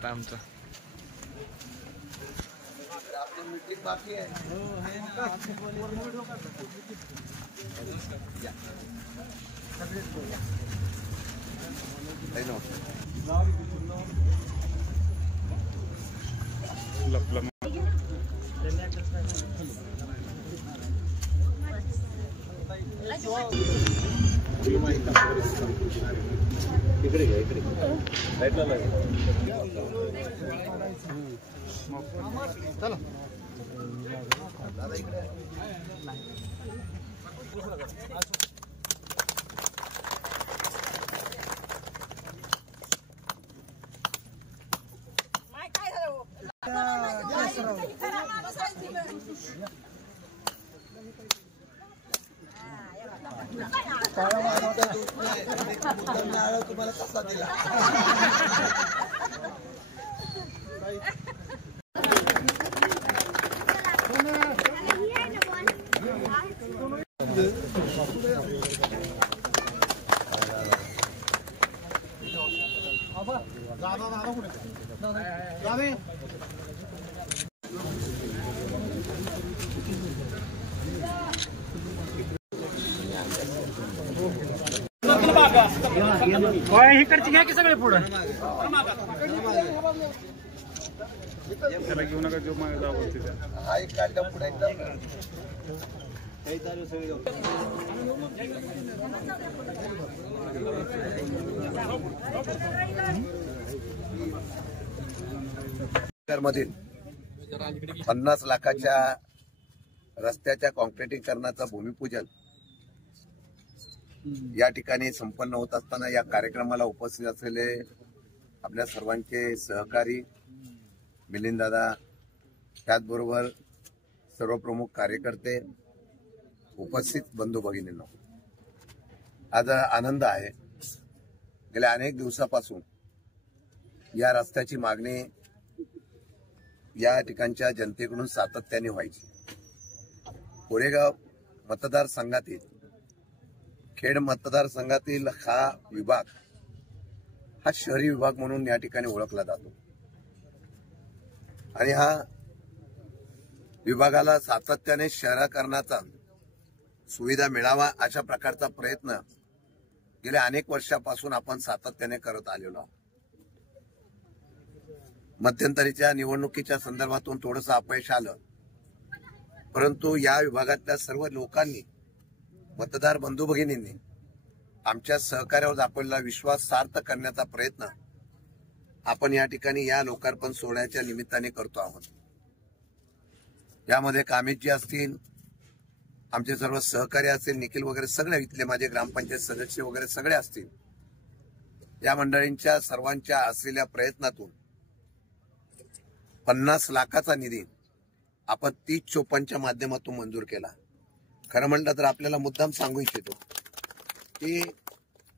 आता आमचं मीटिंग बाकी आहे. इकडे घ्या, इकडे लाईटला चला दादा इकडे तुम्हाला कसा दिला इकडचे घ्या की सगळे पुढे त्याला घेऊ नका जो मागे जाऊ हा एक काढला पुढे एकदम मधील 50 लाखाच्या रस्त्याच्या कॉन्क्रिटीकरणाचं भूमिपूजन या ठिकाणी संपन्न होत असताना या कार्यक्रमाला उपस्थित असलेले आपल्या सर्वांचे सहकारी मिलिंददादा, त्याचबरोबर सर्व प्रमुख कार्यकर्ते, उपस्थित बंधू भगिनींनो, आज आनंद आहे. गेल्या अनेक दिवसापासून या रस्त्याची मागणी या ठिकाणच्या जनतेकडून सातत्याने व्हायची. कोरेगाव मतदारसंघातील, खेड मतदारसंघातील हा विभाग हा शहरी विभाग म्हणून या ठिकाणी ओळखला जातो आणि हा विभागाला सातत्याने शहरीकरणाचा सुविधा मिळावा अशा प्रकारचा प्रयत्न गेल्या अनेक वर्षापासून आपण सातत्याने करत आलेलो आहोत. मध्यंतरीच्या निवडणुकीच्या संदर्भातून थोडंसं अपयश आलं, परंतु या विभागातल्या सर्व लोकांनी, मतदार बंधू भगिनींनी आमच्या सहकार्यावर दाखवलेला विश्वास सार्थ करण्याचा प्रयत्न आपण या ठिकाणी या लोकार्पण सोहळ्याच्या निमित्ताने करतो आहोत. यामध्ये कामेशजी असतील, आमचे सर्व सहकारी असतील, निखिल वगैरे सगळे इथले माझे ग्रामपंचायत सदस्य वगैरे सगळे असतील, या मंडळींच्या सर्वांच्या असलेल्या प्रयत्नातून 50 लाखाचा निधी आपण 3054च्या माध्यमातून मंजूर केला. खरं म्हटलं तर आपल्याला मुद्दाम सांगू इच्छितो की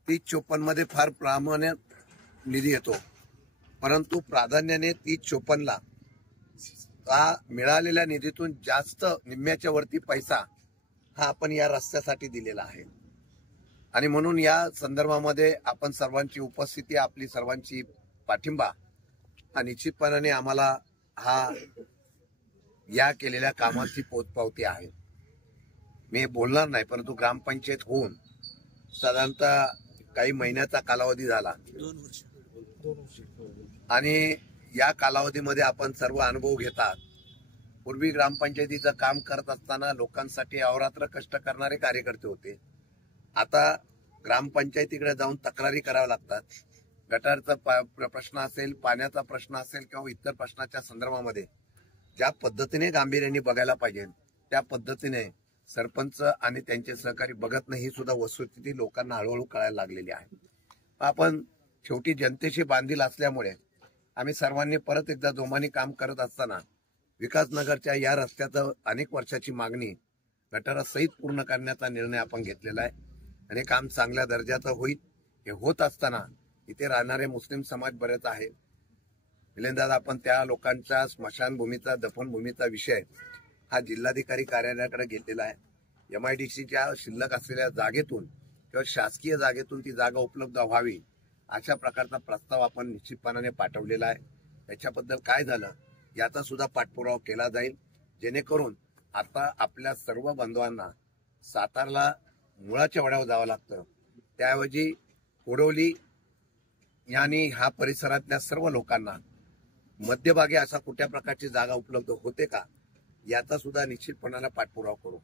3054 मध्ये फार प्रामाणिक निधी येतो, परंतु प्राधान्याने 3054ला मिळालेल्या निधीतून जास्त निम्म्याच्या वरती पैसा हा आपण या रस्त्यासाठी दिलेला आहे. आणि म्हणून या संदर्भामध्ये आपण सर्वांची उपस्थिती, आपली सर्वांची पाठिंबा हा निश्चितपणाने आम्हाला हा या केलेल्या कामाची पोचपावती आहे. मी बोलणार नाही, परंतु ग्रामपंचायत होऊन साधारणतः काही महिन्याचा कालावधी झाला 2 वर्ष आणि या कालावधीमध्ये आपण सर्व अनुभव घेतात. पूर्वी ग्रामपंचायतीचं काम करत असताना लोकांसाठी अहोरात्र कष्ट करणारे कार्यकर्ते होते. आता ग्रामपंचायतीकडे जाऊन तक्रारी कराव्या लागतात. गटारचा प्रश्न असेल, पाण्याचा प्रश्न असेल किंवा इतर प्रश्नाच्या संदर्भामध्ये ज्या पद्धतीने गांभीर्याने बघायला पाहिजे त्या पद्धतीने सरपंच आणि त्यांचे सहकारी बघत नाही, ही सुद्धा वस्तुस्थिती लोकांना हळूहळू कळायला लागलेली आहे. आपण शेवटी जनतेशी बांधील असल्यामुळे आम्ही सर्वांनी परत एकदा जोमाने काम करत असताना विकासनगरच्या या रस्त्याचं अनेक वर्षाची मागणी गटारासहित पूर्ण करण्याचा निर्णय आपण घेतलेला आहे आणि काम चांगल्या दर्जाचं होईल. हे होत असताना इथे राहणारे मुस्लिम समाज बरेच आहे. मिलिंददादा, आपण त्या लोकांच्या स्मशानभूमीचा, दफनभूमीचा विषय हा जिल्हाधिकारी कार्यालयाकडे घेतलेला आहे. MIDCच्या शिल्लक असलेल्या जागेतून किंवा शासकीय जागेतून ती जागा उपलब्ध व्हावी अशा प्रकारचा प्रस्ताव आपण निश्चितपणाने पाठवलेला आहे. त्याच्याबद्दल काय झालं याचा सुद्धा पाठपुरावा केला जाईल, जेणेकरून आता आपल्या सर्व बांधवांना सातारला मुळाच्या वड्यावर जावं लागतं, त्याऐवजी कोडवली यांनी ह्या परिसरातल्या सर्व लोकांना मध्यभागी असा कुठल्या प्रकारची जागा उपलब्ध होते का याचा सुद्धा निश्चितपणाने पाठपुरावा करू.